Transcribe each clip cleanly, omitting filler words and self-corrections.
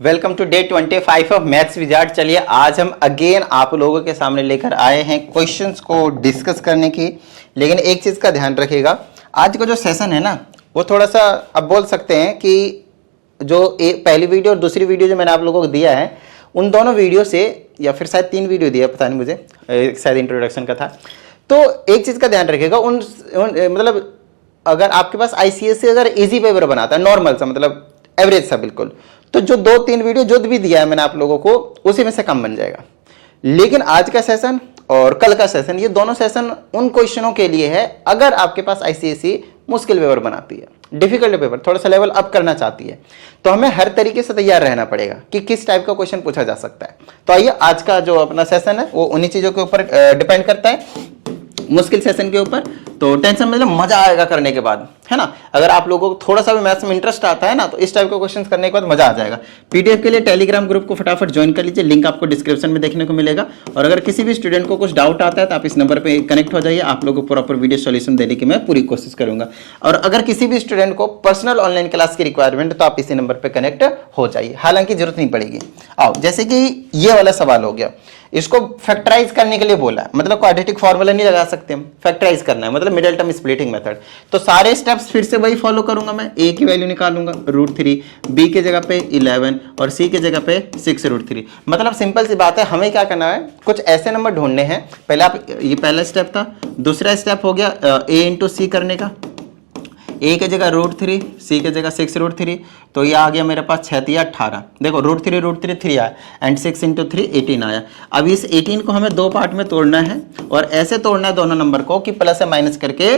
Welcome to day 25 of maths wizard. चलिए आज हम अगेन आप लोगों के सामने लेकर आए हैं क्वेश्चंस को डिस्कस करने की। लेकिन एक चीज़ का ध्यान रखिएगा, आज का जो सेशन है ना वो थोड़ा सा अब बोल सकते हैं कि जो पहली वीडियो और दूसरी वीडियो जो मैंने आप लोगों को दिया है उन दोनों वीडियो से, या फिर शायद 3 वीडियो दिया, पता नहीं मुझे, शायद इंट्रोडक्शन का था। तो एक चीज़ का ध्यान रखिएगा, मतलब अगर आपके पास ICSE अगर इजी पेपर बनाता है, नॉर्मल सा, मतलब एवरेज सा बिल्कुल, तो जो 2-3 वीडियो जो भी दिया है मैंने आप लोगों को उसी में से कम बन जाएगा। लेकिन आज का सेशन और कल का सेशन, ये दोनों सेशन उन क्वेश्चनों के लिए है अगर आपके पास ICSE मुश्किल पेपर बनाती है, डिफिकल्ट पेपर, थोड़ा सा लेवल अप करना चाहती है, तो हमें हर तरीके से तैयार रहना पड़ेगा कि किस टाइप का क्वेश्चन पूछा जा सकता है। तो आइए, आज का जो अपना सेशन है वो उन्हीं चीजों के ऊपर डिपेंड करता है, मुश्किल सेशन के ऊपर। तो टेंशन मतलब मजा आएगा करने के बाद, है ना। अगर आप लोगों को थोड़ा सा भी मैथ्स में इंटरेस्ट आता है ना, तो इस टाइप के क्वेश्चंस करने के बाद मजा आ जाएगा। PDF के लिए टेलीग्राम ग्रुप को फटाफट ज्वाइन कर लीजिए, लिंक आपको डिस्क्रिप्शन में देखने को मिलेगा। और अगर किसी भी स्टूडेंट को कुछ डाउट आता है तो आप इस नंबर पे कनेक्ट हो जाइए, आप लोगों को प्रॉपर वीडियो सॉल्यूशन देने की मैं पूरी कोशिश करूंगा। और अगर किसी भी स्टूडेंट को पर्सनल ऑनलाइन क्लास की रिक्वायरमेंट, तो आप इसी नंबर पर कनेक्ट हो जाइए, हालांकि जरूरत नहीं पड़ेगी। आओ, जैसे कि ये वाला सवाल हो गया, इसको फैक्टराइज करने के लिए बोला है, मतलब क्वाड्रेटिक फार्मूला नहीं लगा सकते हम, फैक्टराइज करना है, मतलब मिडिल टर्म स्प्लिटिंग मेथड। तो सारे स्टेप्स फिर से वही फॉलो करूंगा मैं। A की वैल्यू निकालूंगा √3, B के जगह पे 11 और C के जगह पे 6√3। मतलब सिंपल सी बात है, हमें क्या करना है, कुछ ऐसे नंबर ढूंढने हैं। पहले आप, ये पहला स्टेप था। दूसरा स्टेप हो गया A इंटू C करने का। A की जगह √3, C की जगह 6√3, तो ये आ गया मेरे पास 6 या 18। देखो √3 3 आया एंड 6 इंटू 3 18 आया। अब इस 18 को हमें 2 पार्ट में तोड़ना है और ऐसे तोड़ना है दोनों नंबर को कि प्लस से माइनस करके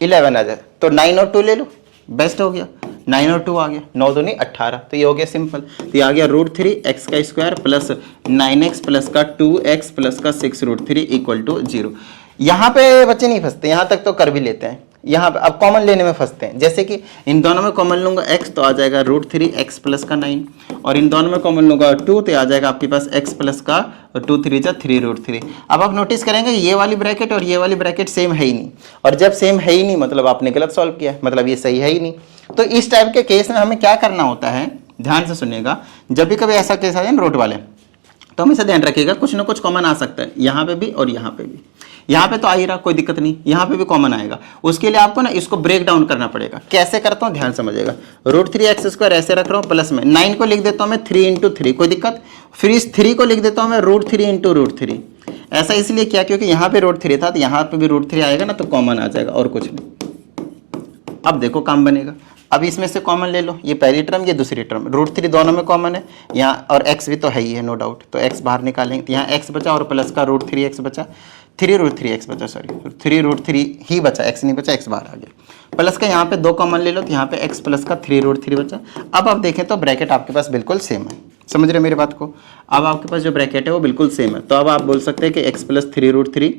11 आ जाए। तो 9 और 2 ले लो, बेस्ट हो गया। 9 और 2 आ गया, 9 दूनी 18, तो ये हो गया सिंपल। तो ये आ गया √3 x का स्क्वायर प्लस 9x प्लस का 2x प्लस का 6√3 इक्वल टू 0। यहाँ पे बच्चे नहीं फंसते, यहाँ तक तो कर भी लेते हैं। यहाँ पे अब कॉमन लेने में फंसते हैं, जैसे कि इन दोनों में कॉमन लूंगा x, तो आ जाएगा √3 x प्लस का 9, और इन दोनों में कॉमन लूंगा 2, तो आ जाएगा आपके पास x प्लस का 2 3 जा 3√3। अब आप नोटिस करेंगे ये वाली ब्रैकेट और ये वाली ब्रैकेट सेम है ही नहीं, और जब सेम है ही नहीं मतलब आपने गलत सॉल्व किया, मतलब ये सही है ही नहीं। तो इस टाइप के केस में हमें क्या करना होता है, ध्यान से सुनिएगा। जब भी कभी ऐसा केस आ जाए रूट वाले, तो हमेशा ध्यान रखिएगा कुछ ना कुछ कॉमन आ सकता है, यहाँ पे भी और यहाँ पे भी। यहाँ पे तो आ ही रहा, कोई दिक्कत नहीं, यहाँ पे भी कॉमन आएगा। उसके लिए आपको ना इसको ब्रेक डाउन करना पड़ेगा। कैसे करता हूँ ध्यान समझिएगा। √3 x² ऐसे रख रहा हूँ, प्लस में 9 को लिख देता हूँ मैं 3 इंटू 3, कोई दिक्कत। फिर इस 3 को लिख देता हूँ मैं √3 इंटू √3। ऐसा इसलिए किया क्योंकि यहाँ पे √3 था, तो यहाँ पे भी √3 आएगा ना, तो कॉमन आ जाएगा और कुछ नहीं। अब देखो काम बनेगा। अब इसमें से कॉमन ले लो, ये पहली टर्म, ये दूसरी टर्म, √3 दोनों में कॉमन है यहाँ, और x भी तो है ही है, नो डाउट। तो x बाहर निकालेंगे, तो यहाँ x बचा और प्लस का √3x बचा, 3√3x बचा, सॉरी 3√3 ही बचा, x नहीं बचा, x बाहर आ गया। प्लस का यहाँ पे 2 कॉमन ले लो, तो यहाँ पे x प्लस का 3√3 बचा। अब आप देखें तो ब्रैकेट आपके पास बिल्कुल सेम है, समझ रहे मेरी बात को। अब आपके पास जो ब्रैकेट है वो बिल्कुल सेम है, तो अब आप बोल सकते हैं कि x प्लस 3√3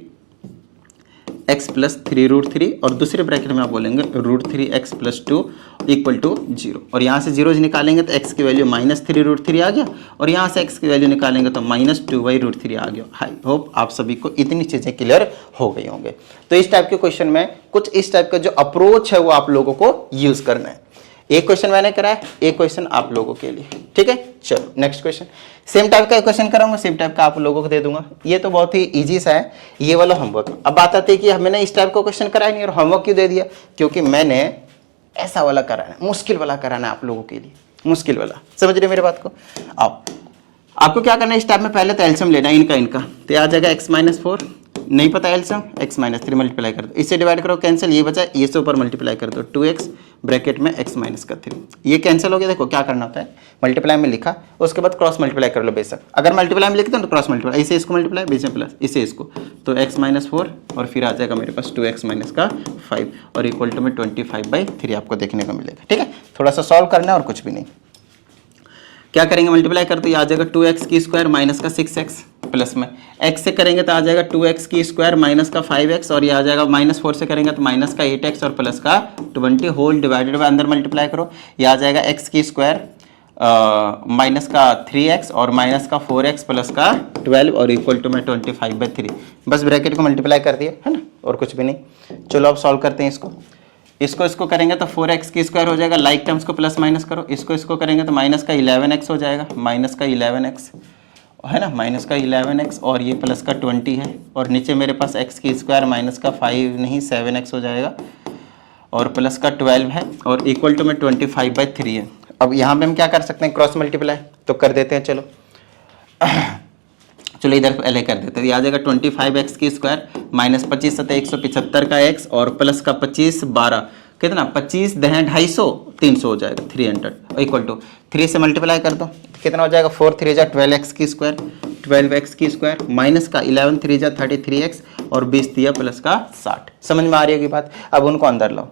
x प्लस 3√3, और दूसरे ब्रैकेट में आप बोलेंगे √3x प्लस 2 इक्वल टू 0। और यहाँ से जीरोज निकालेंगे तो x की वैल्यू -3√3 आ गया, और यहाँ से x की वैल्यू निकालेंगे तो -2/√3 आ गया। आई होप आप सभी को इतनी चीज़ें क्लियर हो गई होंगे। तो इस टाइप के क्वेश्चन में कुछ इस टाइप का जो अप्रोच है वो आप लोगों को यूज़ करना है। एक क्वेश्चन मैंने कराया, एक क्वेश्चन आप लोगों के लिए, ठीक है। चलो नेक्स्ट क्वेश्चन, सेम टाइप का क्वेश्चन कराऊंगा, सेम टाइप का आप लोगों को दे दूंगा। ये तो बहुत ही इजी सा है, ये वाला होमवर्क। अब बात आती है कि मैंने इस टाइप का क्वेश्चन कराया नहीं और होमवर्क क्यों दे दिया, क्योंकि मैंने ऐसा वाला कराना है, मुश्किल वाला कराना है आप लोगों के लिए, मुश्किल वाला। समझ रहे मेरे बात को। अब आपको क्या करना है, इस टाइप में पहले तो एलसीएम लेना है इनका, तो आ जाएगा x-4, नहीं पता एलसीएम, x-3 मल्टीप्लाई कर दो, इससे डिवाइड करो, कैंसिल, ये बचा, ये से ऊपर मल्टीप्लाई कर दो, 2x ब्रैकेट में x-3, ये कैंसिल हो गया। देखो क्या करना होता है, मल्टीप्लाई में लिखा, उसके बाद क्रॉस मल्टीप्लाई कर लो बेशक। अगर मल्टीप्लाई में लिखते हैं तो क्रॉस मल्टीप्लाई, इसे इसको मल्टीप्लाई, बीच में प्लस, इसे इसको, तो x-4 और फिर आ जाएगा मेरे पास 2x-5 और इक्वल टू में 25/3 आपको देखने को मिलेगा, ठीक है। थोड़ा सा सॉल्व करना है और कुछ भी नहीं। क्या करेंगे, मल्टीप्लाई करते ही आ जाएगा 2x² माइनस का 6x, प्लस में x से करेंगे तो आ जाएगा 2x² माइनस का 5x, और ये आ जाएगा -4 से करेंगे तो माइनस का 8x और प्लस का 20 होल डिवाइडेड बाय, अंदर मल्टीप्लाई करो, ये आ जाएगा x² माइनस का 3x और माइनस का 4x प्लस का 12 और इक्वल टू में 25/3। बस ब्रैकेट को मल्टीप्लाई कर दिया है ना, और कुछ भी नहीं। चलो अब सॉल्व करते हैं इसको। इसको इसको करेंगे तो 4x की स्क्वायर हो जाएगा, लाइक टर्म्स को प्लस माइनस करो, इसको इसको करेंगे तो माइनस का 11x हो जाएगा, माइनस का 11x है ना, माइनस का 11x और ये प्लस का 20 है, और नीचे मेरे पास x की स्क्वायर माइनस का 5 नहीं 7x हो जाएगा, और प्लस का 12 है, और इक्वल टू में 25/3 है। अब यहाँ पे हम क्या कर सकते हैं, क्रॉस मल्टीप्लाई तो कर देते हैं। चलो चलो इधर पहले कर देते हैं, आ जाएगा 25x की स्क्वायर माइनस 25 सतह 175 का x और प्लस का 25 12 कितना 25 दहें 250 300 हो जाएगा 300 इक्वल टू 3 से मल्टीप्लाई कर दो कितना हो जाएगा 4 3 जा 12x की स्क्वायर 12x की स्क्वायर माइनस का 11 3 जा 33x और 20 दिया प्लस का 60। समझ में आ रही होगी बात। अब उनको अंदर लाओ,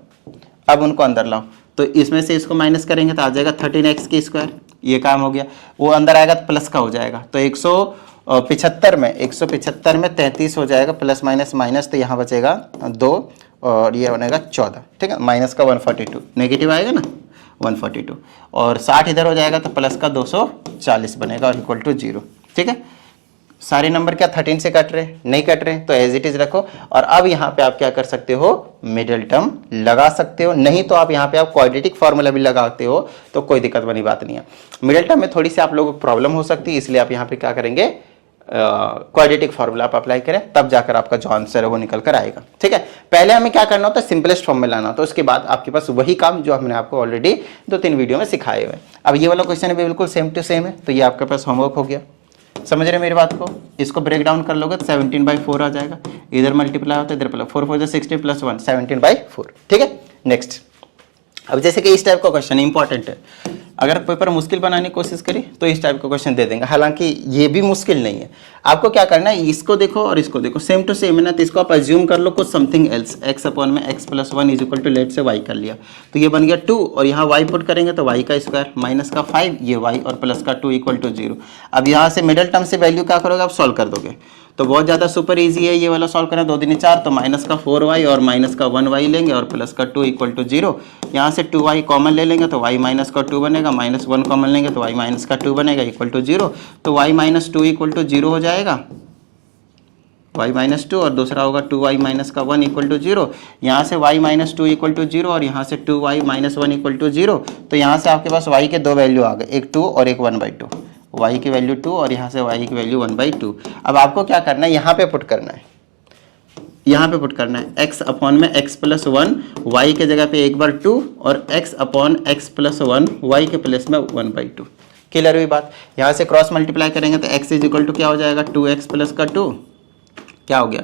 अब उनको अंदर लाओ, तो इसमें से इसको माइनस करेंगे तो आ जाएगा 13x की स्क्वायर, ये काम हो गया। वो अंदर आएगा तो प्लस का हो जाएगा, तो 175 में 33 हो जाएगा, प्लस माइनस माइनस, तो यहाँ बचेगा 2 और ये बनेगा 14, ठीक है, माइनस का 142 नेगेटिव आएगा ना 142, और 60 इधर हो जाएगा तो प्लस का 240 बनेगा और इक्वल टू 0, ठीक है। सारे नंबर क्या 13 से कट रहे, नहीं कट रहे, तो एज इट इज रखो। और अब यहाँ पे आप क्या कर सकते हो, मिडिल टर्म लगा सकते हो, नहीं तो आप यहाँ पे आप क्वाड्रेटिक फार्मूला भी लगाते हो तो कोई दिक्कत वाली बात नहीं है। मिडिल टर्म में थोड़ी सी आप लोगों को प्रॉब्लम हो सकती है, इसलिए आप यहाँ पे क्या करेंगे, क्वाड्रेटिक फार्मूला आप अप्लाई करें, तब जाकर आपका जो आंसर है वो निकल कर आएगा, ठीक है। पहले हमें क्या करना होता है, सिंपलेस्ट फॉर्म में लाना होता है, उसके बाद आपके पास वही काम जो हमने आपको ऑलरेडी 2-3 वीडियो में सिखाए हुए। अब ये वाला क्वेश्चन भी बिल्कुल सेम टू सेम है, तो ये आपके पास होमवर्क हो गया। समझ रहे मेरी बात को, इसको ब्रेक डाउन कर लोगे तो 17/4 आ जाएगा, इधर मल्टीप्लाई होता है इधर प्लस 4 4 16 प्लस 1 17/4, ठीक है। नेक्स्ट, अब जैसे कि इस टाइप का क्वेश्चन इंपॉर्टेंट है, अगर पेपर मुश्किल बनाने की कोशिश करी तो इस टाइप का क्वेश्चन दे देंगे, हालांकि ये भी मुश्किल नहीं है। आपको क्या करना है, इसको देखो और इसको देखो, सेम टू सेम है ना, तो इसको आप अज्यूम कर लो कुछ समथिंग एल्स, x अपॉन में x plus 1 is equal to let से y कर लिया, तो ये बन गया 2 और यहाँ y पुट करेंगे तो y का स्क्वायर माइनस का 5 ये y और प्लस का 2 इक्वल टू 0। अब यहाँ से मिडिल टर्म से वैल्यू क्या करोगे, आप सॉल्व कर दोगे तो बहुत ज़्यादा सुपर इजी है ये वाला सॉल्व करना, 2 दूनी 4 तो माइनस का 4y और माइनस का 1y लेंगे और प्लस का 2 इक्वल टू 0। यहाँ से 2y कॉमन ले लेंगे तो y माइनस का 2 बनेगा, माइनस 1 कॉमन लेंगे तो y माइनस का 2 बनेगा इक्वल टू 0, तो y माइनस 2 इक्वल टू 0 हो जाएगा, y माइनस 2 और दूसरा होगा 2y माइनस का 1 इक्वल टू 0। यहाँ से y माइनस 2 इक्वल टू 0 और यहाँ से 2y माइनस 1 इक्वल टू 0, तो यहाँ से आपके पास y के 2 वैल्यू आ गए, एक 2 और एक 1/2, y की वैल्यू 2 और यहाँ से y की वैल्यू 1/2। अब आपको क्या करना है, यहाँ पे पुट करना है, यहाँ पे पुट करना है x अपॉन में x प्लस 1 y के जगह पे एक बार 2 और x upon x plus 1 y के प्लेस में 1/2। क्लियर हुई बात। यहाँ से क्रॉस मल्टीप्लाई करेंगे तो x इज इक्वल टू क्या हो जाएगा 2x प्लस का 2, क्या हो गया,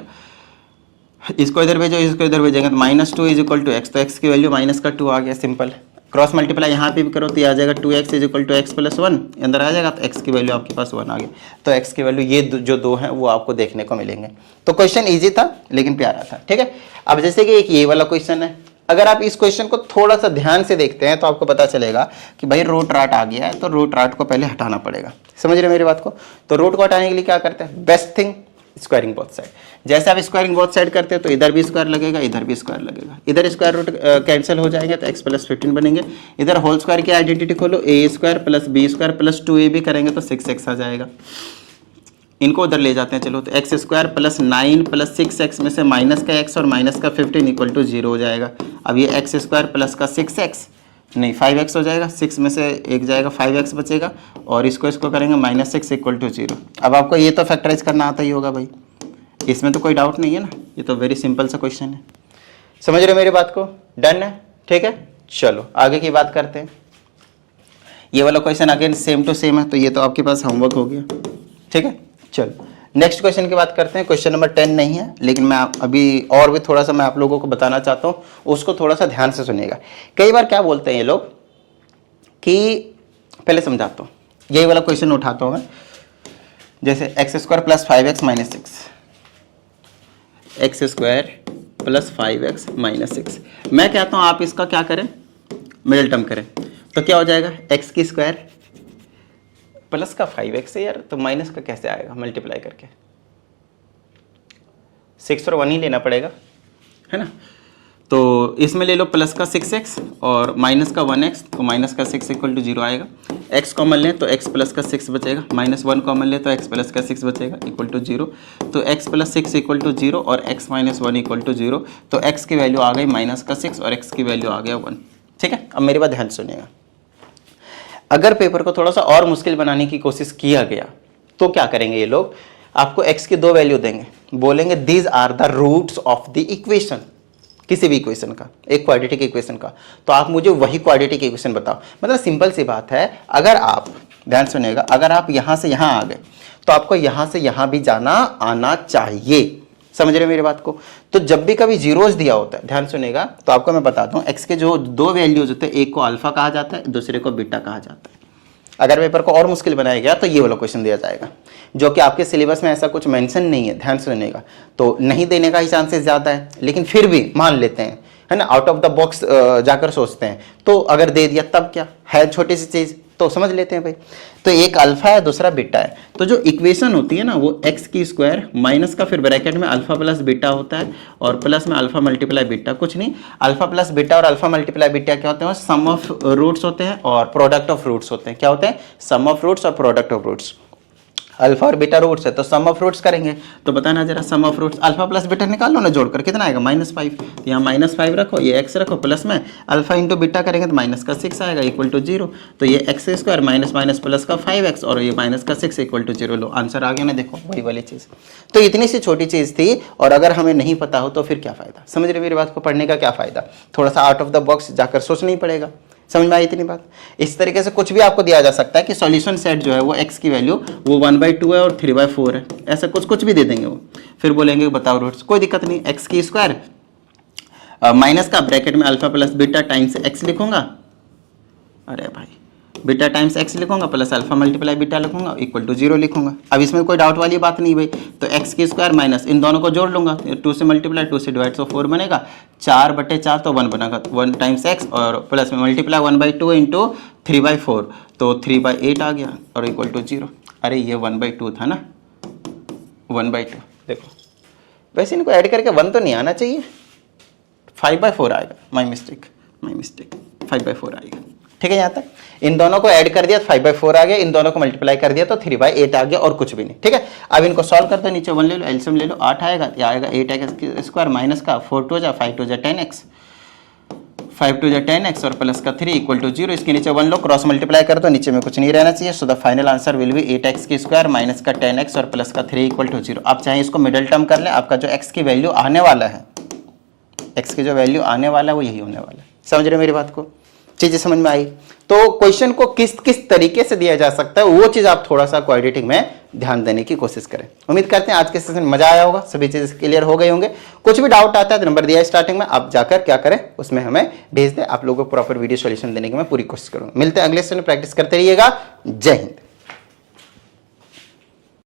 इसको इधर भेजो इसको इधर भेजेंगे तो minus 2 is equal to x, तो x की वैल्यू माइनस का 2 आ गया, सिंपल। क्रॉस मल्टीप्लाई यहाँ पे भी करो तो ये आ जाएगा 2x is equal to x plus 1, अंदर आ जाएगा तो x की वैल्यू आपके पास 1 आ गया, तो x की वैल्यू ये जो 2 हैं वो आपको देखने को मिलेंगे। तो क्वेश्चन इजी था लेकिन प्यारा था, ठीक है। अब जैसे कि एक ये वाला क्वेश्चन है, अगर आप इस क्वेश्चन को थोड़ा सा ध्यान से देखते हैं तो आपको पता चलेगा कि भाई रूट राट आ गया है, तो रूट राट को पहले हटाना पड़ेगा। समझ रहे मेरी बात को, तो रूट को हटाने के लिए क्या करते हैं, best thing squaring both side. जैसे आप स्क्वायरिंग बोथ साइड करते हो तो इधर भी स्क्वायर लगेगा इधर भी स्क्वायर लगेगा, इधर स्क्वायर रूट कैंसिल हो जाएंगे तो x प्लस 15 बनेंगे, इधर होल स्क्वायर की आइडेंटिटी खोलो a square plus b square plus 2a भी करेंगे तो 6x आ जाएगा। इनको उधर ले जाते हैं, चलो तो x square plus 9 plus 6x में से माइनस का x और माइनस का 15 इक्वल टू 0 हो जाएगा। अब ये x स्क्वायर प्लस का 6x नहीं 5x हो जाएगा, 6 में से एक जाएगा 5x बचेगा और इसको करेंगे माइनस 6 इक्वल टू 0। अब आपको ये तो फैक्टराइज करना आता ही होगा भाई, इसमें तो कोई डाउट नहीं है ना, ये तो वेरी सिंपल सा क्वेश्चन है। समझ रहे हो मेरी बात को, डन है, ठीक है। चलो आगे की बात करते हैं। ये वाला question again same to same है, तो ये तो आपके पास होमवर्क हो गया, ठीक है। चलो नेक्स्ट क्वेश्चन की बात करते हैं। क्वेश्चन नंबर 10 नहीं है, लेकिन मैं अभी और भी थोड़ा सा मैं आप लोगों को बताना चाहता हूँ, उसको थोड़ा सा ध्यान से सुनिएगा। कई बार क्या बोलते हैं ये लोग कि, पहले समझाता हूँ, यही वाला क्वेश्चन उठाता हूँ मैं, जैसे x square plus 5x minus 6, x square plus 5x minus 6। मैं कहता हूँ आप इसका क्या करें, मिडिल टर्म करें, तो क्या हो जाएगा x की स्क्वायर प्लस का 5x है यार, तो माइनस का कैसे आएगा मल्टीप्लाई करके, 6 और 1 ही लेना पड़ेगा, है ना। तो इसमें ले लो प्लस का 6x और माइनस का 1x, तो माइनस का 6 इक्वल टू 0 आएगा। x कॉमन लें तो x प्लस का 6 बचेगा, माइनस 1 कॉमन लें तो x प्लस का 6 बचेगा इक्वल टू 0। तो x प्लस 6 इक्वल टू 0 और x माइनस 1 इक्वल टू 0। तो x की वैल्यू आ गई माइनस का 6 और x की वैल्यू आ गया 1। ठीक है, अब मेरी बात ध्यान सुनिएगा। अगर पेपर को थोड़ा सा और मुश्किल बनाने की कोशिश किया गया तो क्या करेंगे ये लोग, आपको x की 2 वैल्यू देंगे, बोलेंगे these are the roots of the equation, किसी भी इक्वेशन का, एक क्वाड्रेटिक इक्वेशन का, तो आप मुझे वही क्वाड्रेटिक इक्वेशन बताओ। मतलब सिंपल सी बात है, अगर आप ध्यान सुनिएगा, अगर आप यहां से यहां आ गए तो आपको यहां से यहां भी जाना आना चाहिए। समझ रहे मेरी बात को? तो जब भी कभी जीरोस दिया होता है, ध्यान सुनिएगा, तो आपको मैं बताता हूं एक्स के जो 2 वैल्यूज होते हैं, एक को अल्फा कहा जाता है, दूसरे को बीटा कहा जाता है। अगर पेपर को और मुश्किल बनाया गया तो ये वाला क्वेश्चन दिया जाएगा, जो कि आपके सिलेबस में ऐसा कुछ मेंशन नहीं है, ध्यान सुनिएगा। तो नहीं देने का ही चांसेस ज़्यादा है, लेकिन फिर भी मान लेते हैं, है ना, आउट ऑफ द बॉक्स जाकर सोचते हैं। तो अगर दे दिया तब क्या है, छोटी सी चीज़ तो समझ लेते हैं भाई। तो एक अल्फा है, दूसरा बीटा है, तो जो इक्वेशन होती है ना वो एक्स की स्क्वायर माइनस का फिर ब्रैकेट में अल्फा प्लस बीटा होता है और प्लस में अल्फा मल्टीप्लाई बीटा, कुछ नहीं, अल्फा प्लस बीटा और अल्फा मल्टीप्लाई बीटा क्या होते हैं, सम ऑफ रूट्स होते हैं और प्रोडक्ट ऑफ रूट्स होते हैं। क्या होते हैं? सम ऑफ रूट्स और प्रोडक्ट ऑफ रूट्स। अल्फा और बीटा रूट्स है तो सम ऑफ रूट्स करेंगे, तो बताना जरा sum of roots, alpha plus beta निकाल लो ना जोड़कर, कितना आएगा -5। तो यहाँ -5 रखो, ये x रखो, प्लस में अल्फा इंटू बीटा करेंगे तो माइनस का 6 आएगा इक्वल टू 0। तो ये x square minus minus plus का 5x और ये माइनस का 6 इक्वल टू 0। लो आंसर आ गया ना, देखो वही वाली चीज़। तो इतनी सी छोटी चीज़ थी और अगर हमें नहीं पता हो तो फिर क्या फ़ायदा? समझ रहे मेरी बात को? पढ़ने का क्या फ़ायदा? थोड़ा सा आउट ऑफ द बॉक्स जाकर सोचना ही पड़ेगा। समझ में आई इतनी बात? इस तरीके से कुछ भी आपको दिया जा सकता है कि सॉल्यूशन सेट जो है वो x की वैल्यू वो 1/2 है और 3/4 है, ऐसा कुछ भी दे देंगे वो, फिर बोलेंगे बताओ रूट्स, कोई दिक्कत नहीं, x की स्क्वायर माइनस का ब्रैकेट में alpha plus beta times x लिखूंगा, अरे भाई बीटा टाइम्स x लिखूंगा प्लस अल्फा मल्टीप्लाई बीटा लिखूंगा इक्वल टू 0 लिखूंगा। अब इसमें कोई डाउट वाली बात नहीं भाई। तो x की स्क्वायर माइनस इन दोनों को जोड़ लूंगा, 2 से मल्टीप्लाई 2 से डिवाइड तो 4 बनेगा, 4/4 तो 1 बनेगा, 1 टाइम्स x और प्लस में मल्टीप्लाई 1/2 इंटू 3/4 तो 3/8 आ गया और इक्वल टू 0। अरे ये 1/2 था ना, 1/2 देखो, वैसे इनको ऐड करके 1 तो नहीं आना चाहिए, 5/4 आएगा, माई मिस्टेक 5/4 आएगा। ठीक है, यहाँ तक इन दोनों को ऐड कर दिया तो 5/4 आ गया, इन दोनों को मल्टीप्लाई कर दिया तो 3/8 आ गया और कुछ भी नहीं। ठीक है, अब इनको सॉल्व करते, नीचे 1 ले लो, एलसीएम ले लो, 8 आएगा, ये आएगा 8x स्क्वायर माइनस का 4 2 जा 5 2 जा 10x, 5 2 जा 10x और प्लस का 3 इक्वल टू 0। इसके नीचे 1 लो, क्रॉस मल्टीप्लाई कर दो, नीचे में कुछ नहीं रहना चाहिए। So the final answer will be 8x की स्क्वायर माइनस का 10x और प्लस का 3 इक्वल टू 0। आप चाहे इसको मिडल टर्म कर लें, आपका जो x की वैल्यू आने वाला है, x की जो वैल्यू आने वाला है वो यही होने वाला है। समझ रहे मेरी बात को? चीजें समझ में आई? तो क्वेश्चन को किस तरीके से दिया जा सकता है वो चीज आप थोड़ा सा क्वाड्रेटिक में ध्यान देने की कोशिश करें। उम्मीद करते हैं आज के सेशन मजा आया होगा, सभी चीजें क्लियर हो गई होंगे। कुछ भी डाउट आता है तो नंबर दिया है स्टार्टिंग में, आप जाकर क्या करें उसमें हमें भेज दें, आप लोगों को प्रॉपर वीडियो सॉल्यूशन देने की मैं पूरी कोशिश करूंगा। मिलते हैं अगले सेशन में, प्रैक्टिस करते रहिएगा। जय हिंद।